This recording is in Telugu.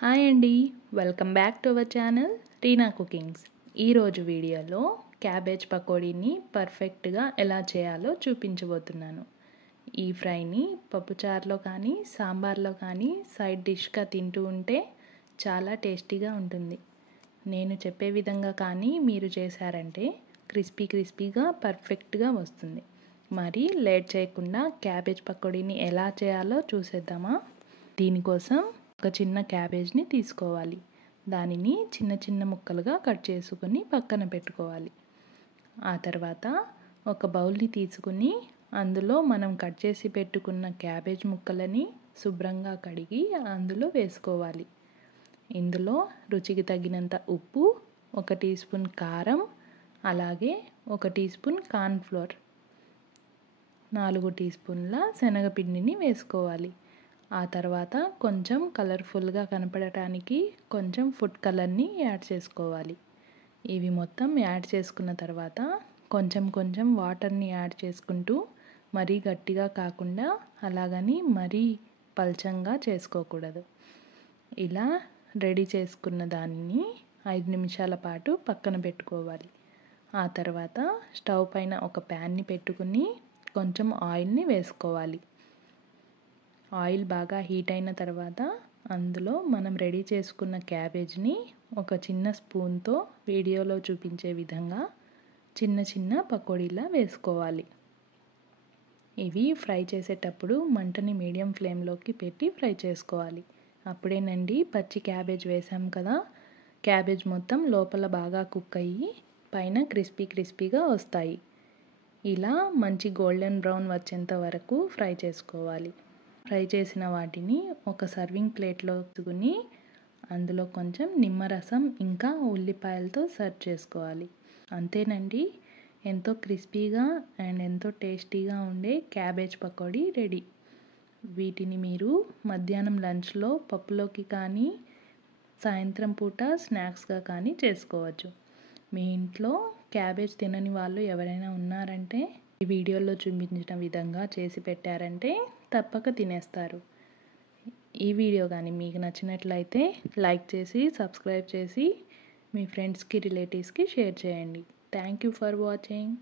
హాయ్ అండి, welcome back to our channel Reena cookings. ఈరోజు వీడియోలో క్యాబేజ్ పకోడీని పర్ఫెక్ట్గా ఎలా చేయాలో చూపించబోతున్నాను. ఈ ఫ్రైని పప్పుచారులో కానీ సాంబార్లో కానీ సైడ్ డిష్గా తింటూ ఉంటే చాలా టేస్టీగా ఉంటుంది. నేను చెప్పే విధంగా కానీ మీరు చేశారంటే క్రిస్పీగా పర్ఫెక్ట్గా వస్తుంది. మరి లేట్ చేయకుండా క్యాబేజ్ పకోడీని ఎలా చేయాలో చూసేద్దామా. దీనికోసం ఒక చిన్న క్యాబేజ్ని తీసుకోవాలి. దానిని చిన్న చిన్న ముక్కలుగా కట్ చేసుకొని పక్కన పెట్టుకోవాలి. ఆ తర్వాత ఒక బౌల్ని తీసుకుని అందులో మనం కట్ చేసి పెట్టుకున్న క్యాబేజ్ ముక్కలని శుభ్రంగా కడిగి అందులో వేసుకోవాలి. ఇందులో రుచికి తగినంత ఉప్పు, 1 టీ స్పూన్ కారం, అలాగే 1 టీ స్పూన్ కార్న్ఫ్లోర్, 4 టీ స్పూన్ల శనగపిండిని వేసుకోవాలి. ఆ తర్వాత కొంచెం కలర్ఫుల్గా కనపడటానికి కొంచెం ఫుడ్ కలర్ని యాడ్ చేసుకోవాలి. ఇవి మొత్తం యాడ్ చేసుకున్న తర్వాత కొంచెం వాటర్ని యాడ్ చేసుకుంటూ మరీ గట్టిగా కాకుండా అలాగని మరీ పల్చంగా చేసుకోకూడదు. ఇలా రెడీ చేసుకున్న దానిని 5 నిమిషాల పాటు పక్కన పెట్టుకోవాలి. ఆ తర్వాత స్టవ్ పైన ఒక ప్యాన్ని పెట్టుకుని కొంచెం ఆయిల్ని వేసుకోవాలి. ఆయిల్ బాగా హీట్ అయిన తర్వాత అందులో మనం రెడీ చేసుకున్న క్యాబేజ్ని ఒక చిన్న స్పూన్తో వీడియోలో చూపించే విధంగా చిన్న పకోడీలా వేసుకోవాలి. ఇవి ఫ్రై చేసేటప్పుడు మంటని మీడియం ఫ్లేమ్లోకి పెట్టి ఫ్రై చేసుకోవాలి. అప్పుడేనండి పచ్చి క్యాబేజ్ వేసాం కదా, క్యాబేజ్ మొత్తం లోపల బాగా కుక్ అయ్యి పైన క్రిస్పీగా వస్తాయి. ఇలా మంచి గోల్డెన్ బ్రౌన్ వచ్చేంత వరకు ఫ్రై చేసుకోవాలి. ఫ్రై చేసిన వాటిని ఒక సర్వింగ్ ప్లేట్లో తీసుకుని అందులో కొంచెం నిమ్మరసం ఇంకా ఉల్లిపాయలతో సర్వ్ చేసుకోవాలి. అంతేనండి, ఎంతో క్రిస్పీగా అండ్ ఎంతో టేస్టీగా ఉండే క్యాబేజ్ పకోడీ రెడీ. వీటిని మీరు మధ్యాహ్నం లంచ్లో పప్పులోకి కానీ సాయంత్రం పూట స్నాక్స్గా కానీ చేసుకోవచ్చు. మీ ఇంట్లో క్యాబేజ్ తినని వాళ్ళు ఎవరైనా ఉన్నారంటే ఈ వీడియోలో చూపించిన విధంగా చేసి పెట్టారంటే తప్పక తినేస్తారు. ఈ వీడియో కానీ మీకు నచ్చినట్లయితే లైక్ చేసి సబ్స్క్రైబ్ చేసి మీ ఫ్రెండ్స్కి రిలేటివ్స్కి షేర్ చేయండి. Thank you for watching.